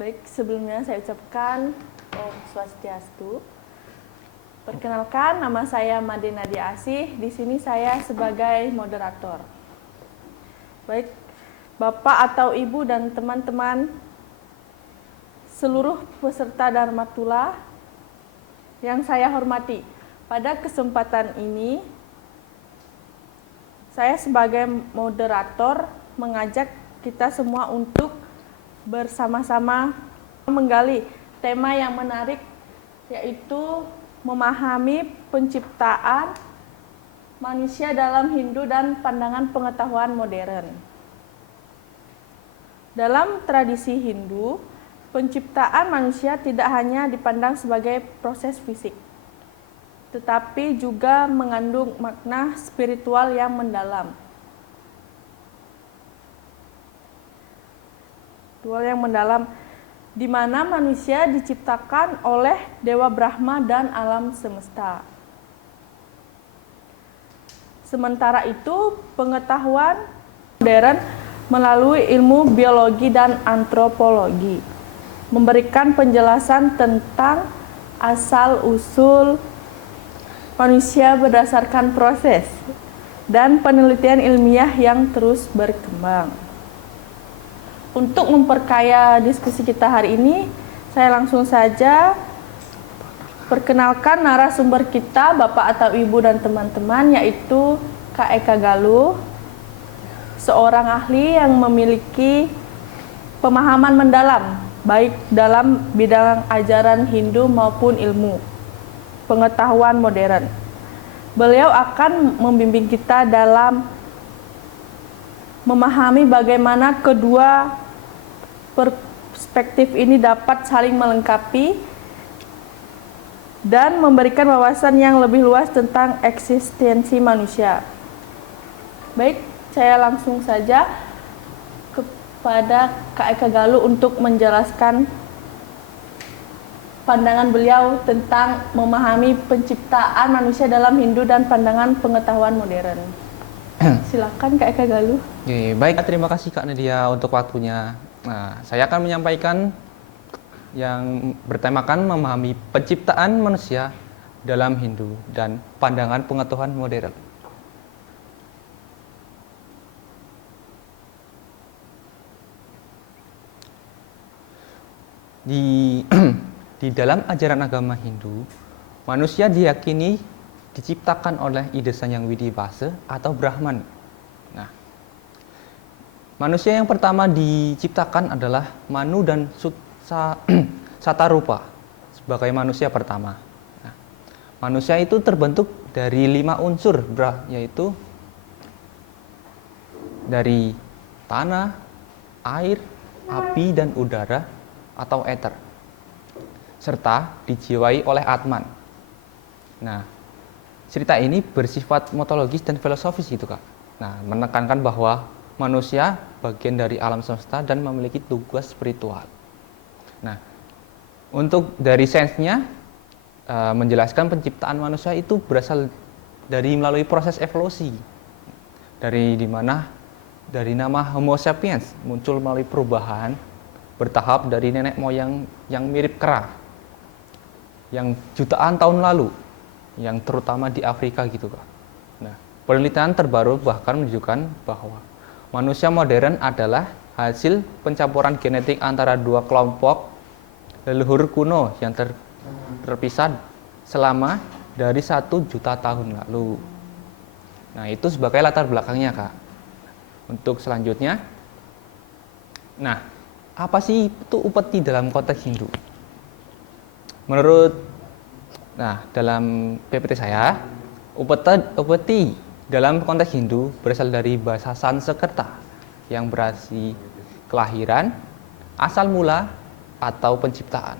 Baik, sebelumnya saya ucapkan Om Swastiastu. Perkenalkan, nama saya Made Nadia Asih. Di sini saya sebagai moderator. Baik, Bapak atau Ibu dan teman-teman seluruh peserta Dharma Tula yang saya hormati. Pada kesempatan ini, saya sebagai moderator mengajak kita semua untuk bersama-sama menggali tema yang menarik, yaitu memahami penciptaan manusia dalam Hindu dan pandangan pengetahuan modern. Dalam tradisi Hindu, penciptaan manusia tidak hanya dipandang sebagai proses fisik, tetapi juga mengandung makna spiritual yang mendalam. Di mana manusia diciptakan oleh Dewa Brahma dan alam semesta. Sementara itu, pengetahuan modern melalui ilmu biologi dan antropologi memberikan penjelasan tentang asal-usul manusia berdasarkan proses dan penelitian ilmiah yang terus berkembang. Untuk memperkaya diskusi kita hari ini, saya langsung saja perkenalkan narasumber kita, Bapak atau Ibu dan teman-teman, yaitu Kak Eka Galuh, seorang ahli yang memiliki pemahaman mendalam, baik dalam bidang ajaran Hindu maupun ilmu pengetahuan modern. Beliau akan membimbing kita dalam memahami bagaimana kedua perspektif ini dapat saling melengkapi dan memberikan wawasan yang lebih luas tentang eksistensi manusia. Baik, saya langsung saja kepada Kak Eka Galuh untuk menjelaskan pandangan beliau tentang memahami penciptaan manusia dalam Hindu dan pandangan pengetahuan modern. Silakan Kak Eka Galuh. Baik, terima kasih Kak Nadia untuk waktunya. Nah, saya akan menyampaikan yang bertemakan memahami penciptaan manusia dalam Hindu dan pandangan pengetahuan modern. Di dalam ajaran agama Hindu, manusia diyakini diciptakan oleh Ida Sang Hyang Widibhasa atau Brahman. Nah, manusia yang pertama diciptakan adalah Manu dan Satarupa sebagai manusia pertama. Nah, manusia itu terbentuk dari 5 unsur, yaitu dari tanah, air, api, dan udara atau ether, serta dijiwai oleh Atman. Nah, cerita ini bersifat mitologis dan filosofis gitu Kak. Nah, menekankan bahwa manusia bagian dari alam semesta dan memiliki tugas spiritual. Nah, untuk dari sainsnya menjelaskan penciptaan manusia itu berasal dari melalui proses evolusi. Dari nama Homo sapiens muncul melalui perubahan bertahap dari nenek moyang yang mirip kera yang jutaan tahun lalu, yang terutama di Afrika gitu Kak. Nah, penelitian terbaru bahkan menunjukkan bahwa manusia modern adalah hasil pencampuran genetik antara 2 kelompok leluhur kuno yang terpisah selama dari 1 juta tahun lalu. Nah, itu sebagai latar belakangnya Kak. Untuk selanjutnya, nah, apa sih itu upeti dalam konteks Hindu? Dalam PPT saya, upeti dalam konteks Hindu berasal dari bahasa Sanskerta yang berarti kelahiran, asal mula, atau penciptaan.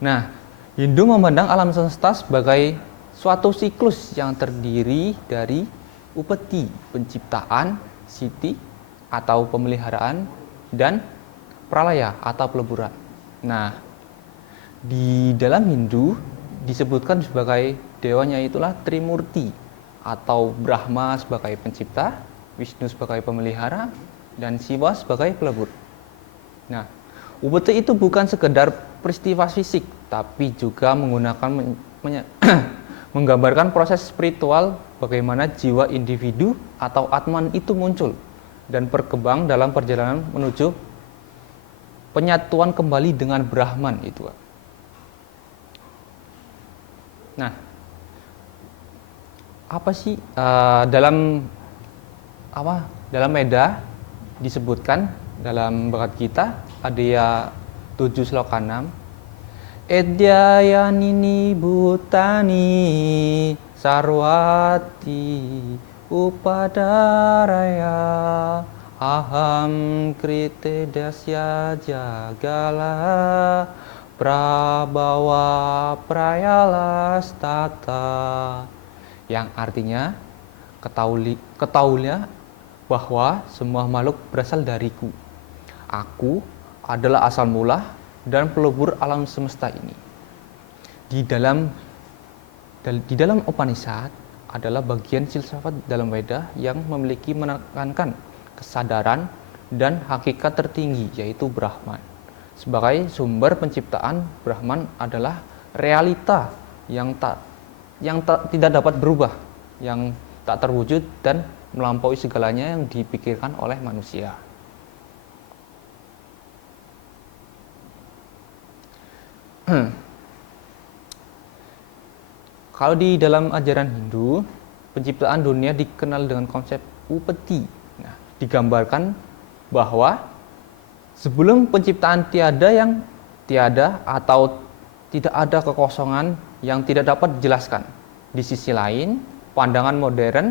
Nah, Hindu memandang alam semesta sebagai suatu siklus yang terdiri dari upeti, penciptaan, siti, atau pemeliharaan, dan pralaya, atau peleburan. Nah, di dalam Hindu disebutkan sebagai dewanya itulah Trimurti atau Brahma sebagai pencipta, Wisnu sebagai pemelihara, dan Siwa sebagai pelebur. Nah, Upeti itu bukan sekedar peristiwa fisik, tapi juga menggambarkan proses spiritual bagaimana jiwa individu atau Atman itu muncul dan berkembang dalam perjalanan menuju penyatuan kembali dengan Brahman itu. Nah, apa sih dalam Veda disebutkan dalam Bhagavad Gita Adhya 7 sloka 6, Edyayanini bhutani sarwati upadaraya aham krite dasya jagala prabhawa prayalastata, yang artinya ketahuilah bahwa semua makhluk berasal dariku. Aku adalah asal mula dan pelebur alam semesta ini. Di dalam Upanishad adalah bagian filsafat dalam Veda yang memiliki menekankan kesadaran dan hakikat tertinggi, yaitu Brahman. Sebagai sumber penciptaan, Brahman adalah realita yang tidak dapat berubah, yang tak terwujud dan melampaui segalanya yang dipikirkan oleh manusia. Kalau di dalam ajaran Hindu, penciptaan dunia dikenal dengan konsep upeti. Nah, digambarkan bahwa sebelum penciptaan tiada atau tidak ada kekosongan yang tidak dapat dijelaskan. Di sisi lain, pandangan modern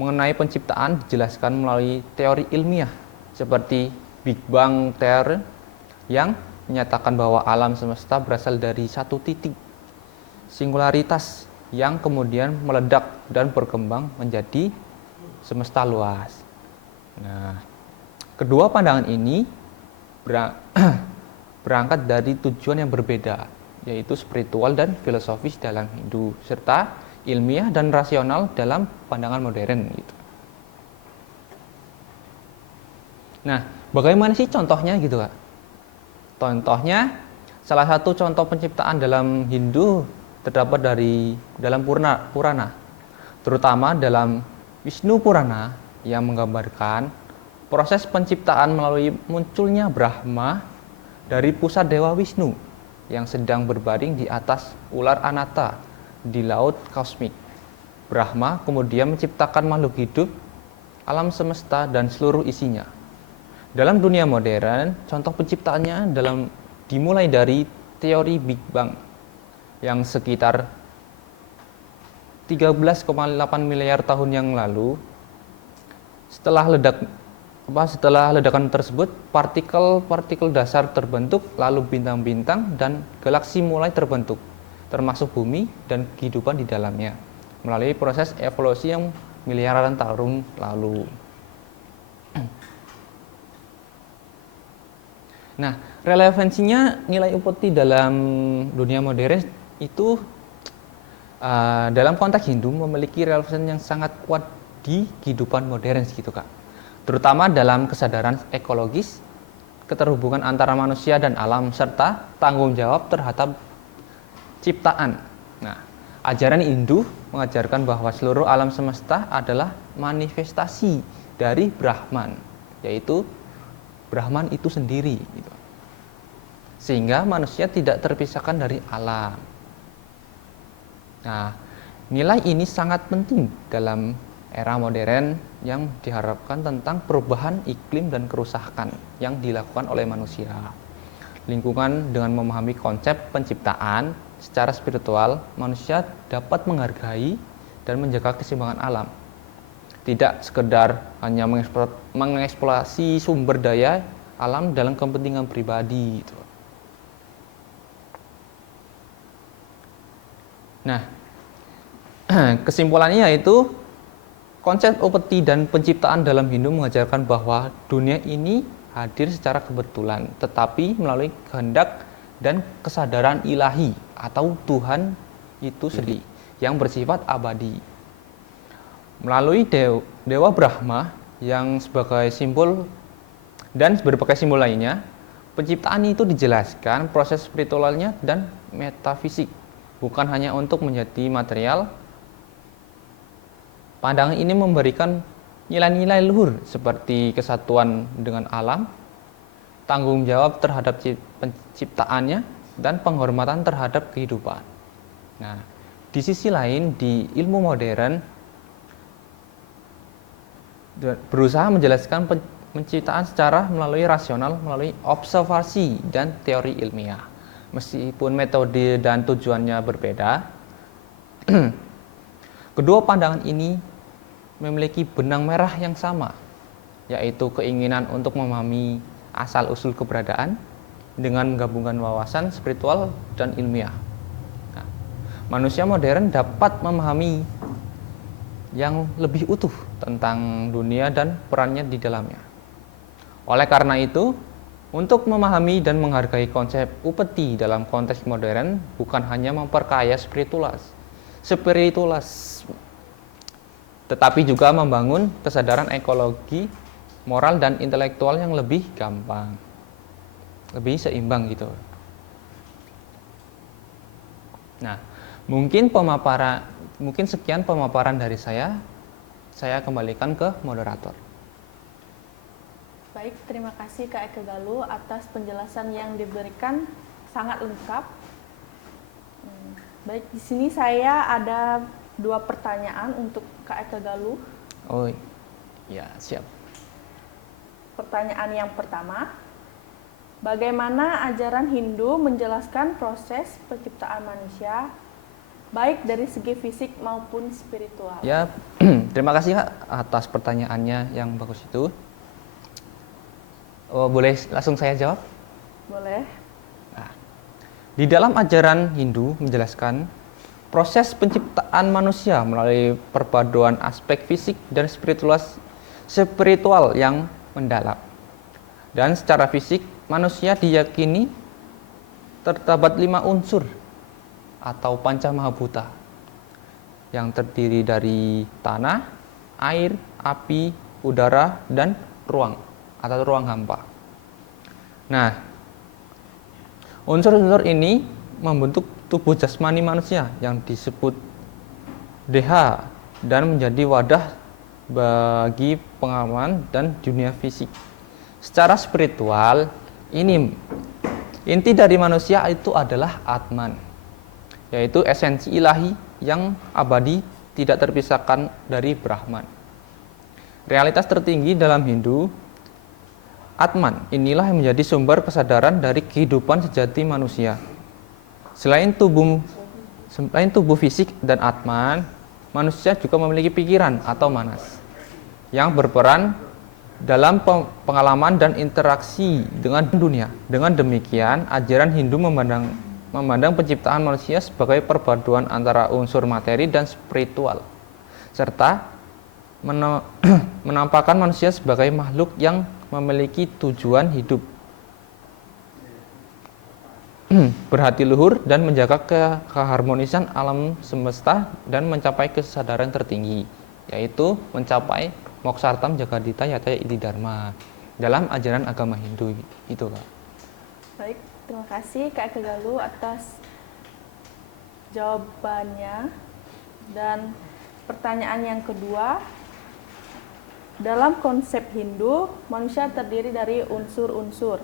mengenai penciptaan dijelaskan melalui teori ilmiah seperti Big Bang Theory yang menyatakan bahwa alam semesta berasal dari satu titik singularitas yang kemudian meledak dan berkembang menjadi semesta luas. Nah, kedua pandangan ini berangkat dari tujuan yang berbeda, yaitu spiritual dan filosofis dalam Hindu, serta ilmiah dan rasional dalam pandangan modern. Gitu. Nah, bagaimana sih contohnya gitu, Kak? Contohnya, salah satu contoh penciptaan dalam Hindu terdapat dalam Purana, terutama dalam Wisnu Purana yang menggambarkan proses penciptaan melalui munculnya Brahma dari pusat Dewa Wisnu yang sedang berbaring di atas ular Anata di laut kosmik. Brahma kemudian menciptakan makhluk hidup, alam semesta, dan seluruh isinya. Dalam dunia modern, contoh penciptaannya dimulai dari teori Big Bang yang sekitar 13,8 miliar tahun yang lalu. Setelah ledakan tersebut, partikel-partikel dasar terbentuk, lalu bintang-bintang dan galaksi mulai terbentuk, termasuk bumi dan kehidupan di dalamnya, melalui proses evolusi yang miliaran tahun lalu. Nah, relevansinya nilai upeti dalam dunia modern itu dalam konteks Hindu memiliki relevansi yang sangat kuat di kehidupan modern gitu, Kak. Terutama dalam kesadaran ekologis, keterhubungan antara manusia dan alam, serta tanggung jawab terhadap ciptaan. Nah, ajaran Hindu mengajarkan bahwa seluruh alam semesta adalah manifestasi dari Brahman, yaitu Brahman itu sendiri gitu. Sehingga manusia tidak terpisahkan dari alam. Nah, nilai ini sangat penting dalam era modern yang diharapkan tentang perubahan iklim dan kerusakan yang dilakukan oleh manusia. Lingkungan dengan memahami konsep penciptaan secara spiritual, manusia dapat menghargai dan menjaga keseimbangan alam. Tidak sekedar hanya mengeksploitasi sumber daya alam dalam kepentingan pribadi. Gitu. Nah, kesimpulannya yaitu konsep upeti dan penciptaan dalam Hindu mengajarkan bahwa dunia ini hadir secara kebetulan, tetapi melalui kehendak dan kesadaran ilahi atau Tuhan itu sendiri yang bersifat abadi. Melalui Dewa Brahma yang sebagai simbol dan berbagai simbol lainnya, Penciptaan itu dijelaskan proses spiritualnya dan metafisik, bukan hanya untuk menjadi material. Pandangan ini memberikan nilai-nilai luhur seperti kesatuan dengan alam, tanggung jawab terhadap penciptaannya, dan penghormatan terhadap kehidupan. Nah, di sisi lain, di ilmu modern berusaha menjelaskan penciptaan secara melalui rasional, melalui observasi dan teori ilmiah. Meskipun metode dan tujuannya berbeda, kedua pandangan ini memiliki benang merah yang sama, yaitu keinginan untuk memahami asal-usul keberadaan dengan menggabungkan wawasan spiritual dan ilmiah. Nah, manusia modern dapat memahami yang lebih utuh tentang dunia dan perannya di dalamnya. Oleh karena itu, untuk memahami dan menghargai konsep upeti dalam konteks modern bukan hanya memperkaya spiritualitas, tetapi juga membangun kesadaran ekologi, moral, dan intelektual yang lebih gampang, lebih seimbang gitu. Nah, mungkin sekian pemaparan dari saya. Saya kembalikan ke moderator. Baik, terima kasih Kak Eka Galuh atas penjelasan yang diberikan sangat lengkap. Baik, di sini saya ada 2 pertanyaan untuk Kak Eka Galuh. Oh, ya siap. Pertanyaan yang pertama, bagaimana ajaran Hindu menjelaskan proses penciptaan manusia, baik dari segi fisik maupun spiritual? Ya, terima kasih Kak atas pertanyaannya yang bagus itu. Oh, boleh langsung saya jawab? Boleh. Nah, di dalam ajaran Hindu menjelaskan proses penciptaan manusia melalui perpaduan aspek fisik dan spiritual yang mendalam. Dan secara fisik, manusia diyakini terdapat 5 unsur atau panca mahabhuta yang terdiri dari tanah, air, api, udara, dan ruang atau ruang hampa. Nah, unsur-unsur ini membentuk tubuh jasmani manusia yang disebut deha dan menjadi wadah bagi pengalaman dan dunia fisik. Secara spiritual, inti dari manusia itu adalah Atman, yaitu esensi ilahi yang abadi tidak terpisahkan dari Brahman. Realitas tertinggi dalam Hindu, Atman inilah yang menjadi sumber kesadaran dari kehidupan sejati manusia. Selain tubuh fisik dan Atman, manusia juga memiliki pikiran atau manas yang berperan dalam pengalaman dan interaksi dengan dunia. Dengan demikian, ajaran Hindu memandang penciptaan manusia sebagai perpaduan antara unsur materi dan spiritual, serta menampakkan manusia sebagai makhluk yang memiliki tujuan hidup, berhati luhur, dan menjaga keharmonisan alam semesta dan mencapai kesadaran tertinggi, yaitu mencapai moksartam jagadita yata iti dharma dalam ajaran agama Hindu itu, Kak. Baik, terima kasih Kak Eka Galuh atas jawabannya. Dan pertanyaan yang kedua, dalam konsep Hindu, manusia terdiri dari unsur-unsur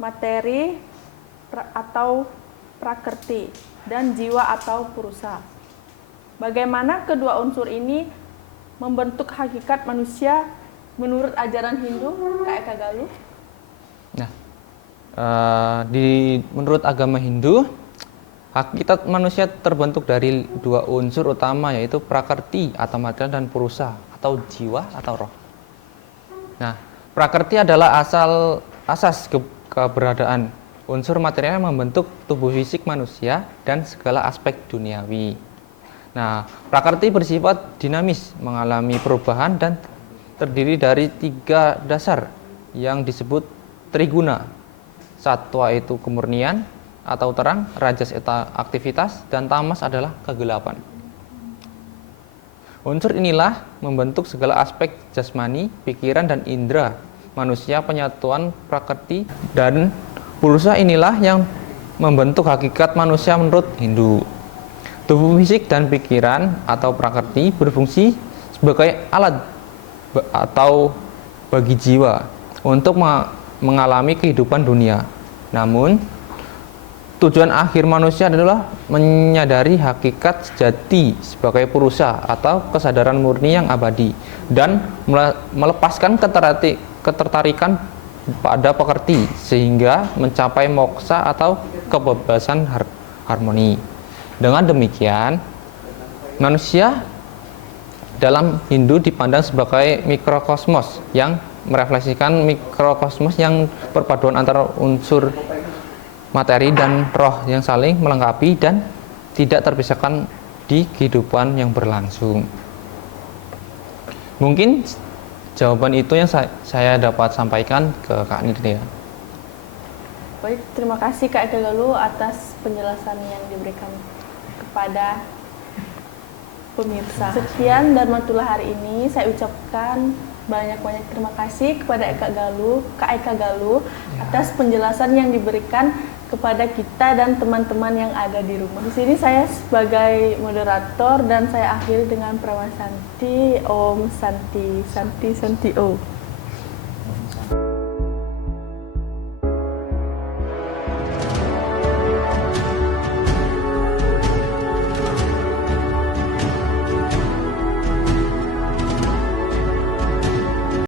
materi atau prakrti dan jiwa atau purusa. Bagaimana kedua unsur ini membentuk hakikat manusia menurut ajaran Hindu, Kak Eka Galuh? Nah, menurut agama Hindu, hakikat manusia terbentuk dari 2 unsur utama, yaitu prakrti atau material dan purusa atau jiwa atau roh. Nah, prakrti adalah asas keberadaan. Unsur material yang membentuk tubuh fisik manusia dan segala aspek duniawi. Nah, prakrti bersifat dinamis, mengalami perubahan dan terdiri dari 3 dasar yang disebut triguna. Sattva itu kemurnian atau terang, rajas itu aktivitas, dan tamas adalah kegelapan. Unsur inilah membentuk segala aspek jasmani, pikiran, dan indera, manusia penyatuan prakrti, dan Purusa inilah yang membentuk hakikat manusia menurut Hindu. Tubuh fisik dan pikiran atau prakrti berfungsi sebagai alat atau bagi jiwa untuk mengalami kehidupan dunia. Namun, tujuan akhir manusia adalah menyadari hakikat sejati sebagai purusa atau kesadaran murni yang abadi dan melepaskan ketertarikan pada pekerti sehingga mencapai moksa atau kebebasan harmoni. Dengan demikian, manusia dalam Hindu dipandang sebagai mikrokosmos yang merefleksikan mikrokosmos yang perpaduan antara unsur materi dan roh yang saling melengkapi dan tidak terpisahkan di kehidupan yang berlangsung. Mungkin jawaban itu yang saya dapat sampaikan ke Kak Nirdia. Baik, terima kasih Kak Eka Galuh atas penjelasan yang diberikan kepada pemirsa. Sekian Dharma Tula hari ini, saya ucapkan banyak-banyak terima kasih kepada Kak Eka Galuh atas penjelasan yang diberikan kepada kita dan teman-teman yang ada di rumah. Di sini saya sebagai moderator dan saya akhiri dengan Prama Santi, Om Santi, Santi, Santi, Om.